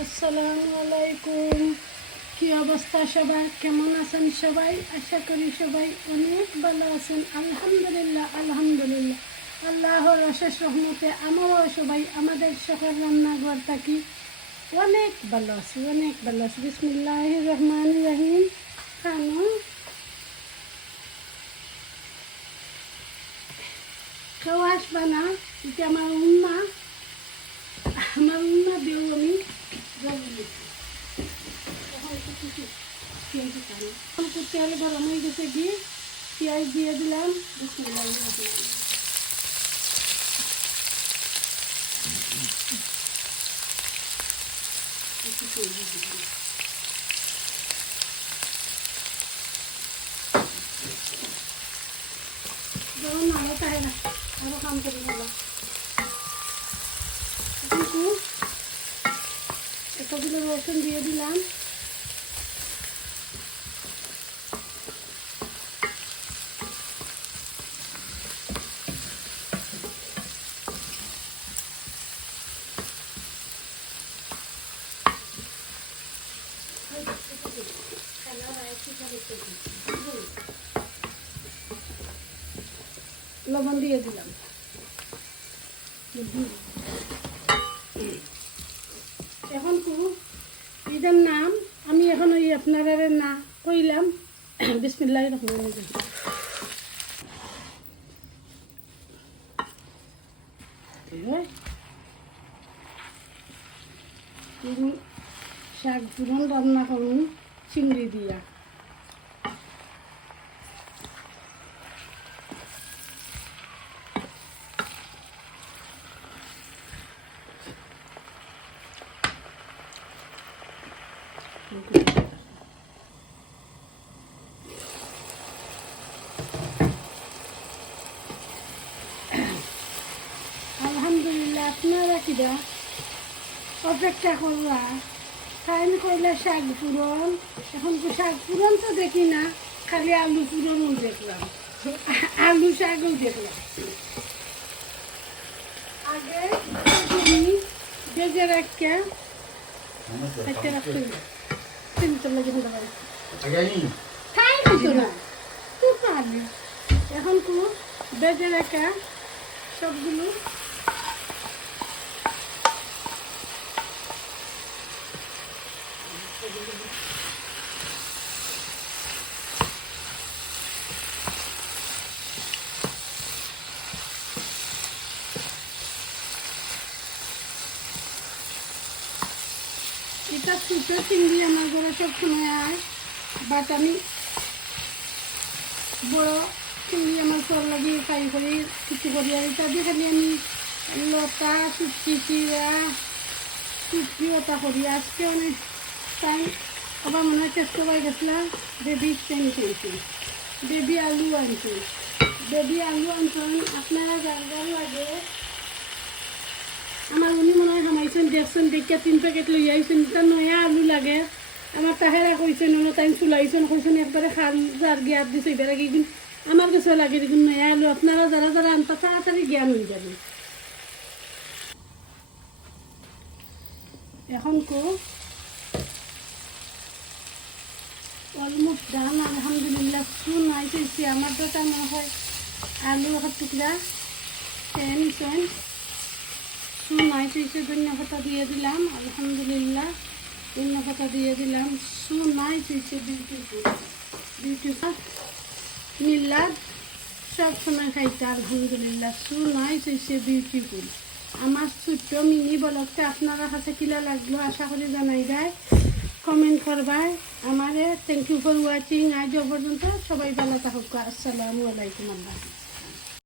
আসসালামু কি অবস্থা সবার? কেমন আছেন সবাই? আশা করি সবাই অনেক ভালো আছেন। আলহামদুলিল্লাহ আলহামদুলিল্লাহ। আল্লাহর অশেষ রহমতে আমরাও সবাই আমাদের শহর রান্নাঘর থাকি অনেক ভালো আছি, অনেক ভালো আছি। বিসমুল্লাহ রহমান রহিম। খানো। কেউ আসবা আমার উম্মা। আমার উম্মা দিও আমি জল দিচ্ছি এখন একটু কিছু পেঁয়াজ দিতাম অল্প তেল গরম হয়ে গেছে গিয়ে পেঁয়াজ দিয়ে দিলাম বিসমিল্লাহ রহমান রহিম। একটু পেঁয়াজ দিয়ে দিলাম। গরম আরও তাই না আরও কাম করে নিলাম এতগুলো রসুন দিয়ে দিলাম? লবণ দিয়ে দিলাম। এখন কু ঈদের নাম আমি এখন ওই আপনারা না কইলাম বিসমিল্লাহ রহমান শাক জীবন রান্না করুন চিংড়ি দিয়া আলহামদুলিল্লাহ অপেক্ষা করবা টাইম করলে শাক পূরণ। এখন তো শাক পূরণ তো দেখি না খালি আলু পূরণও দেখলাম। আলু শাকও দেখলাম। আগে তুমি বেজে রাখা একটা রাখতে। লাগে খাই না। খুব ভালো এখন কু বেজে রাখা সবগুলো এটা ছোটো চিংড়ি আমার ঘরে সব সময় আয়। বাট আমি বড় চিংড়ি আমার সব লাগিয়ে ফ্রাই করি, কিছু করি। আর এটা দিয়ে খালি আমি লতা শুটকি চিরা শুটকি ওটা করি। আজকে অনেক টাইম আবার মনে চেষ্টা করে গেছিলাম বেবি স্টেন কিনছি। বেবি আলু আনছি। বেবি আলু আনছেন, আপনারা জানবার লাগে আমার উনি মনে হয় হামাইছেন, দেখছেন, দেখে তিন প্যাকেট লই আইছেন তার নয়া আলু লাগে। আমার তাহেরা কইছেন অন্য টাইম চুলাইছেন, কইছেন, একবারে খাল যার গিয়ার দিছে, এবারে কিন্তু আমার কাছে লাগে দেখুন নয়া আলু, আপনারা যারা যারা আনতা তাড়াতাড়ি জ্ঞান হয়ে যাবে। এখন কো অলমোস্ট ডান আলহামদুলিল্লাহ শুন আইসেছি আমার মনে হয়। আলু এক টুকরা টেন সেন্ট সুনাইস এসে ধন্যপাতা দিয়ে দিলাম, আলহামদুলিল্লাহ ধন্যপাতা দিয়ে দিলাম। সুনাইস এসে বিউটিফুল বিউটিফুল মিল্লাদ সব সময় খাইতে আলহামদুলিল্লাহ সুনাইস এসে বিউটিফুল আমার ছোট্ট মিনি বলকটা আপনারা কাছে কিলা লাগল, আশা করি জানাই যায় কমেন্ট করবাই আমারে থ্যাংক ইউ ফর ওয়াচিং আজ পর্যন্ত সবাই ভালো থাকুক। আসসালামু আলাইকুম আল্লাহ